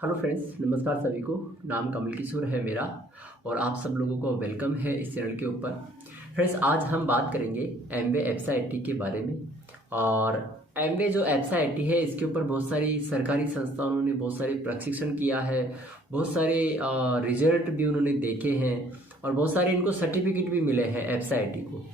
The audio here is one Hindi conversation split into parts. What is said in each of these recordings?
हेलो फ्रेंड्स, नमस्कार सभी को। नाम कमल किशोर है मेरा और आप सब लोगों को वेलकम है इस चैनल के ऊपर। फ्रेंड्स, आज हम बात करेंगे एमवे एप्सा आईटी के बारे में। और एमवे जो एप्सा आईटी है, इसके ऊपर बहुत सारी सरकारी संस्थानों ने बहुत सारे प्रशिक्षण किया है, बहुत सारे रिजल्ट भी उन्होंने देखे हैं और बहुत सारे इनको सर्टिफिकेट भी मिले हैं एप्सा आईटी को।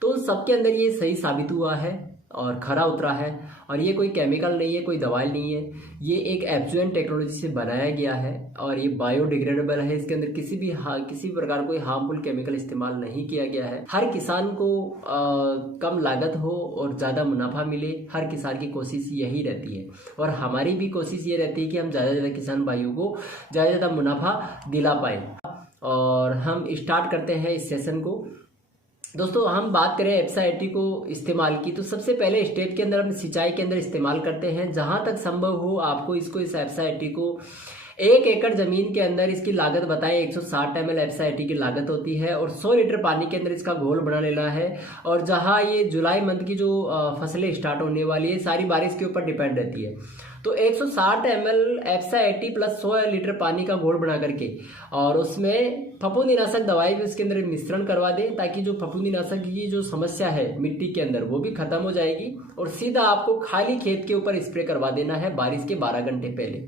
तो सबके अंदर ये सही साबित हुआ है और खरा उतरा है। और ये कोई केमिकल नहीं है, कोई दवाई नहीं है, ये एक एब्जॉर्बेंट टेक्नोलॉजी से बनाया गया है और ये बायोडिग्रेडेबल है। इसके अंदर किसी प्रकार कोई हार्मफुल केमिकल इस्तेमाल नहीं किया गया है। हर किसान को कम लागत हो और ज़्यादा मुनाफा मिले, हर किसान की कोशिश यही रहती है और हमारी भी कोशिश ये रहती है कि हम ज़्यादा से ज़्यादा किसान भाइयों को ज़्यादा से ज़्यादा मुनाफा दिला पाएँ। और हम स्टार्ट करते हैं इस सेशन को। दोस्तों, हम बात करें एप्सा आईटी को इस्तेमाल की, तो सबसे पहले स्टेप के अंदर हम सिंचाई के अंदर इस्तेमाल करते हैं। जहां तक संभव हो आपको इस एप्सा आईटी को 1 एकड़ जमीन के अंदर इसकी लागत बताएं 160 ml एप्सा आईटी की लागत होती है और 100 लीटर पानी के अंदर इसका घोल बना लेना है। और जहां ये जुलाई मंथ की जो फसलें स्टार्ट होने वाली है, सारी बारिश के ऊपर डिपेंड रहती है। तो 160 ml एप्सा आईटी प्लस 100 लीटर पानी का घोल बना करके और उसमें फफूंदीनाशक दवाई भी उसके अंदर मिश्रण करवा दें, ताकि जो फफूंदीनाशक की जो समस्या है मिट्टी के अंदर वो भी खत्म हो जाएगी। और सीधा आपको खाली खेत के ऊपर स्प्रे करवा देना है बारिश के 12 घंटे पहले।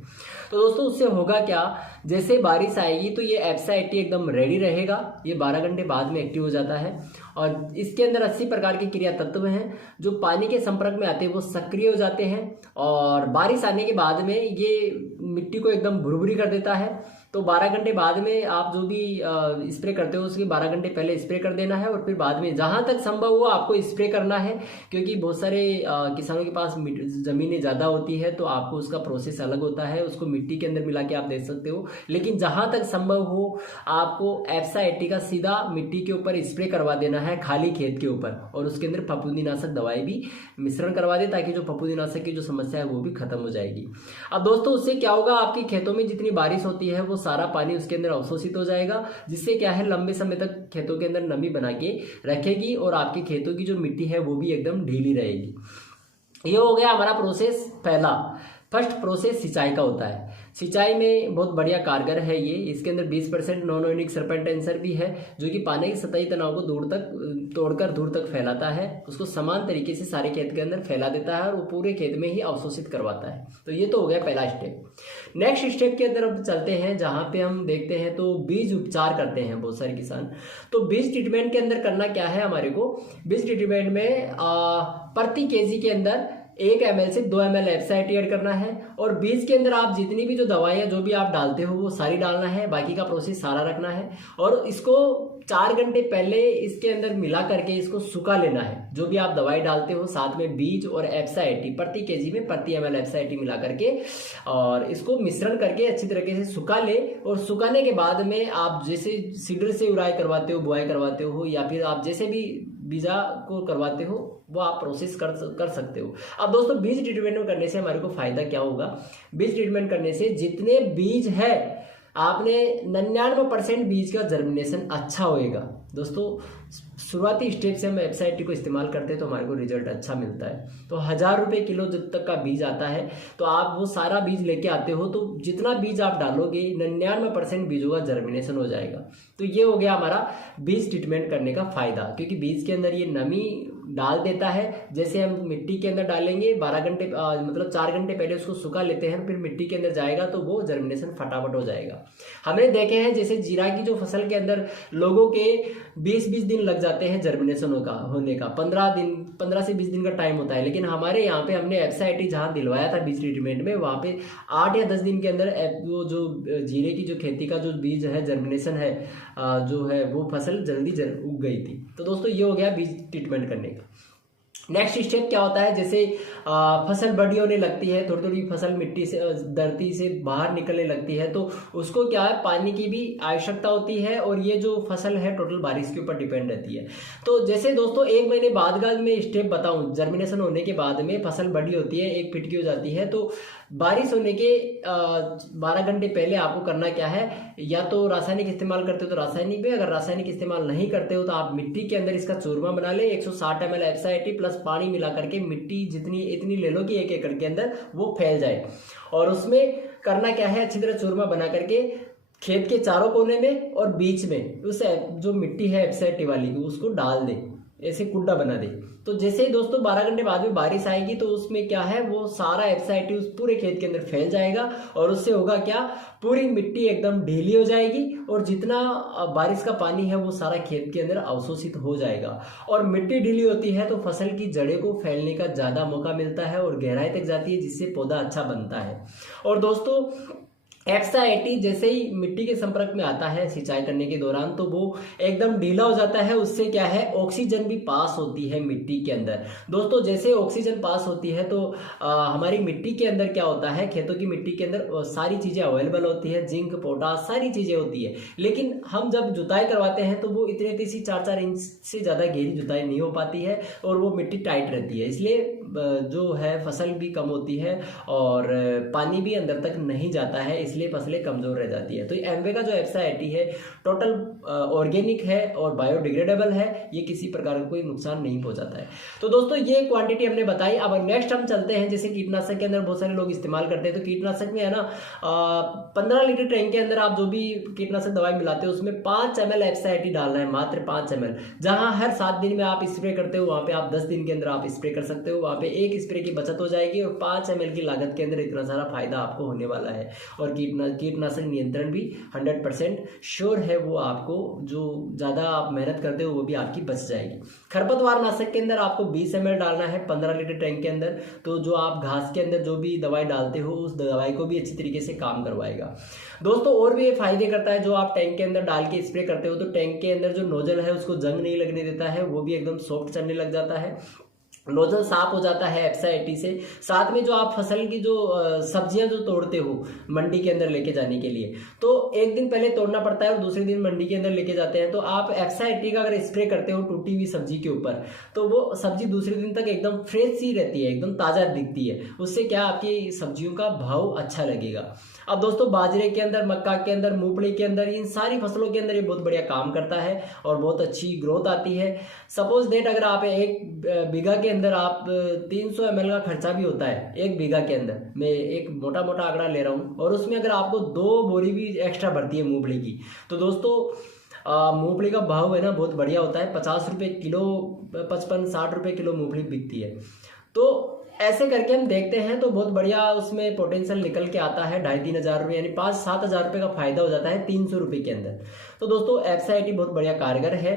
तो दोस्तों, उससे होगा क्या, जैसे बारिश आएगी तो ये एप्सा आईटी एकदम रेडी रहेगा। ये 12 घंटे बाद में एक्टिव हो जाता है और इसके अंदर 80 प्रकार के क्रिया तत्व हैं जो पानी के संपर्क में आते हैं वो सक्रिय हो जाते हैं। और बारिश आने के बाद में ये मिट्टी को एकदम भुरभुरी कर देता है। तो 12 घंटे बाद में आप जो भी स्प्रे करते हो उसके 12 घंटे पहले स्प्रे कर देना है और फिर बाद में जहां तक संभव हो आपको स्प्रे करना है, क्योंकि बहुत सारे किसानों के पास जमीनें ज़्यादा होती है तो आपको उसका प्रोसेस अलग होता है, उसको मिट्टी के अंदर मिला के आप दे सकते हो। लेकिन जहां तक संभव हो आपको एप्सा आईटी का सीधा मिट्टी के ऊपर स्प्रे करवा देना है, खाली खेत के ऊपर, और उसके अंदर फफूंदीनाशक दवाई भी मिश्रण करवा दे, ताकि जो फफूंदीनाशक की जो समस्या है वो भी खत्म हो जाएगी। अब दोस्तों, उससे क्या होगा, आपके खेतों में जितनी बारिश होती है वो सारा पानी उसके अंदर अवशोषित हो जाएगा, जिससे क्या है लंबे समय तक खेतों के अंदर नमी बना के रखेगी और आपके खेतों की जो मिट्टी है वो भी एकदम ढीली रहेगी। ये हो गया हमारा प्रोसेस पहला। फर्स्ट प्रोसेस सिंचाई का होता है। सिंचाई में बहुत बढ़िया कारगर है ये। इसके अंदर 20% नॉन ओनिक सरपेंटेंसर भी है, जो कि पानी की सतही तनाव को तोड़कर दूर तक फैलाता है, उसको समान तरीके से सारे खेत के अंदर फैला देता है और वो पूरे खेत में ही अवशोषित करवाता है। तो ये तो हो गया पहला स्टेप। नेक्स्ट स्टेप के अंदर अब चलते हैं, जहाँ पे हम देखते हैं तो बीज उपचार करते हैं बहुत सारे किसान। तो बीज ट्रीटमेंट के अंदर करना क्या है हमारे को, बीज ट्रीटमेंट में प्रति केजी के अंदर 1 ml से 2 ml एप्सा आईटी ऐड करना है और बीज के अंदर आप जितनी भी जो दवाइयाँ जो भी आप डालते हो वो सारी डालना है, बाकी का प्रोसेस सारा रखना है। और इसको 4 घंटे पहले इसके अंदर मिला करके इसको सुखा लेना है, जो भी आप दवाई डालते हो साथ में बीज और एप्सा आईटी प्रति केजी में प्रति ml एप्सा आईटी मिला करके और इसको मिश्रण करके अच्छी तरीके से सुखा ले। और सुखाने के बाद में आप जैसे सीडर से उड़ाई करवाते हो, बुआई करवाते हो, या फिर आप जैसे भी बीजा को करवाते हो वो आप प्रोसेस कर सकते हो। अब दोस्तों, बीज ट्रीटमेंट करने से हमारे को फायदा क्या होगा, बीज ट्रीटमेंट करने से जितने बीज है आपने 99% बीज का जर्मिनेशन अच्छा होएगा। दोस्तों, शुरुआती स्टेप से हम एप्सा आईटी को इस्तेमाल करते हैं तो हमारे को रिजल्ट अच्छा मिलता है। तो 1000 रुपये किलो जब तक का बीज आता है तो आप वो सारा बीज लेके आते हो, तो जितना बीज आप डालोगे 99% बीजों का जर्मिनेशन हो जाएगा। तो ये हो गया हमारा बीज ट्रीटमेंट करने का फायदा, क्योंकि बीज के अंदर ये नमी डाल देता है। जैसे हम मिट्टी के अंदर डालेंगे 12 घंटे मतलब 4 घंटे पहले उसको सुखा लेते हैं, फिर मिट्टी के अंदर जाएगा तो वो जर्मिनेशन फटाफट हो जाएगा। हमने देखे हैं जैसे जीरा की जो फसल के अंदर लोगों के 20-20 दिन लग जाते हैं जर्मिनेशन होने का, 15 से 20 दिन का टाइम होता है। लेकिन हमारे यहाँ पे हमने एप्सा आईटी जहाँ दिलवाया था बीज ट्रीटमेंट में, वहाँ पे 8 या 10 दिन के अंदर वो जो जीरे की जो खेती का जो बीज है जर्मिनेशन है जो है वो फसल जल्दी उग गई थी। तो दोस्तों, ये हो गया बीज ट्रीटमेंट करने का। नेक्स्ट स्टेप क्या होता है, जैसे फसल बड़ी होने लगती है, थोड़ी थोड़ी फसल मिट्टी से धरती से बाहर निकलने लगती है, तो उसको क्या है पानी की भी आवश्यकता होती है और ये जो फसल है टोटल बारिश के ऊपर डिपेंड रहती है। तो जैसे दोस्तों 1 महीने बाद का मैं स्टेप बताऊं, जर्मिनेशन होने के बाद में फसल बड़ी होती है, 1 फीट की हो जाती है, तो बारिश होने के 12 घंटे पहले आपको करना क्या है, या तो रासायनिक इस्तेमाल करते हो तो रासायनिक भी, अगर रासायनिक इस्तेमाल नहीं करते हो तो आप मिट्टी के अंदर इसका चूरमा बना ले, 160 ml एप्सा आईटी प्लस पानी मिला करके मिट्टी जितनी इतनी ले लो कि 1 एकड़ के अंदर वो फैल जाए। और उसमें करना क्या है, अच्छी तरह चूरमा बना करके खेत के चारों कोने में और बीच में उस जो मिट्टी है एफएसआईटी वाली उसको डाल दे, ऐसे कुड्डा बना दे। तो जैसे ही दोस्तों 12 घंटे बाद में बारिश आएगी तो उसमें क्या है, वो सारा एफएसआईटी उस पूरे खेत के अंदर फैल जाएगा और उससे होगा क्या, पूरी मिट्टी एकदम ढीली हो जाएगी और जितना बारिश का पानी है वो सारा खेत के अंदर अवशोषित हो जाएगा। और मिट्टी ढीली होती है तो फसल की जड़ें को फैलने का ज़्यादा मौका मिलता है और गहराई तक जाती है, जिससे पौधा अच्छा बनता है। और दोस्तों एफएसआईटी जैसे ही मिट्टी के संपर्क में आता है सिंचाई करने के दौरान तो वो एकदम ढीला हो जाता है। उससे क्या है, ऑक्सीजन भी पास होती है मिट्टी के अंदर। दोस्तों जैसे ऑक्सीजन पास होती है तो हमारी मिट्टी के अंदर क्या होता है, खेतों की मिट्टी के अंदर सारी चीज़ें अवेलेबल होती है, जिंक पोटास सारी चीज़ें होती है। लेकिन हम जब जुताई करवाते हैं तो वो इतनी सी 4-4 इंच से ज़्यादा गहरी जुताई नहीं हो पाती है और वो मिट्टी टाइट रहती है, इसलिए जो है फसल भी कम होती है और पानी भी अंदर तक नहीं जाता है, इसलिए फसलें कमज़ोर रह जाती है। तो एमवे का जो एफएसआईटी है टोटल ऑर्गेनिक है और बायोडिग्रेडेबल है, ये किसी प्रकार का कोई नुकसान नहीं पहुंचाता है। तो दोस्तों ये क्वांटिटी हमने बताई। अब नेक्स्ट हम चलते हैं, जैसे कीटनाशक के अंदर बहुत सारे लोग इस्तेमाल करते हैं, तो कीटनाशक में है ना 15 लीटर टैंक के अंदर आप जो भी कीटनाशक दवाई मिलाते हो उसमें 5 ml एफएसआईटी डालना है, मात्र 5 ml। जहां हर 7 दिन में आप स्प्रे करते हो वहां पे आप 10 दिन के अंदर आप स्प्रे कर सकते हो, वहां पे एक स्प्रे की बचत हो जाएगी और 5 ml की लागत के अंदर इतना सारा फायदा आपको होने वाला है। और कीटनाशक नियंत्रण भी 100% श्योर है, वो आपको जो ज़्यादा आप मेहनत करते हो वो भी आपकी बच जाएगी। खरपतवार नाशक के अंदर आपको 20 ml डालना है 15 लीटर टैंक के अंदर। तो जो आप घास के अंदर जो भी दवाई डालते हो उस दवाई को भी अच्छी तरीके से काम करवाएगा। दोस्तों और भी ये फायदे करता है, जो आप टैंक के अंदर डाल के स्प्रे करते हो तो टैंक के अंदर जो नोजल है उसको जंग नहीं लगने देता है, वो भी एकदम सॉफ्ट चलने लग जाता है, नोजल साफ हो जाता है एफएसआईटी से। साथ में जो आप फसल की जो सब्जियां जो तोड़ते हो मंडी के अंदर लेके जाने के लिए, तो एक दिन पहले तोड़ना पड़ता है और दूसरे दिन मंडी के अंदर लेके जाते हैं। तो आप एफएसआईटी का अगर स्प्रे करते हो टूटी हुई सब्जी के ऊपर तो वो सब्जी दूसरे दिन तक एकदम फ्रेश सी रहती है, एकदम ताज़ा दिखती है। उससे क्या आपकी सब्जियों का भाव अच्छा लगेगा। अब दोस्तों बाजरे के अंदर, मक्का के अंदर, मूंगफली के अंदर, इन सारी फसलों के अंदर ये बहुत बढ़िया काम करता है और बहुत अच्छी ग्रोथ आती है। सपोज डेट अगर आप 1 बीघा के अंदर आप 300 ml का खर्चा भी होता है 1 बीघा के अंदर, मैं एक मोटा मोटा आंकड़ा ले रहा हूँ, और उसमें अगर आपको 2 बोरी भी एक्स्ट्रा बढ़ती है मूंगफली की, तो दोस्तों मूंगफली का भाव है ना बहुत बढ़िया होता है। 50 रुपये किलो, 55-60 रुपये किलो मूंगफली बिकती है। तो ऐसे करके हम देखते हैं तो बहुत बढ़िया उसमें पोटेंशियल निकल के आता है। 2,500-3 हज़ार रुपये यानी 5-7 हज़ार रुपये का फायदा हो जाता है 300 रुपये के अंदर। तो दोस्तों एफएसआईटी बहुत बढ़िया कारगर है,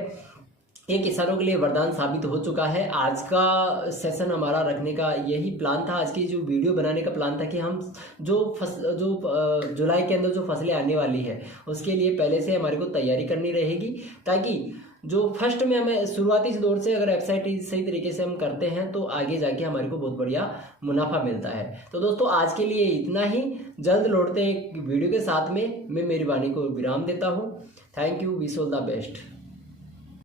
ये किसानों के लिए वरदान साबित हो चुका है। आज का सेशन हमारा रखने का यही प्लान था, आज की जो वीडियो बनाने का प्लान था कि हम जो जुलाई के अंदर जो फसलें आने वाली है उसके लिए पहले से हमारे को तैयारी करनी रहेगी, ताकि जो फर्स्ट में हमें शुरुआती दौर से अगर एफएसआईटी सही तरीके से हम करते हैं तो आगे जाके हमारे को बहुत बढ़िया मुनाफा मिलता है। तो दोस्तों आज के लिए इतना ही, जल्द लौटते हैं एक वीडियो के साथ में। मैं मेरी वाणी को विराम देता हूँ। Thank you, wish all the best.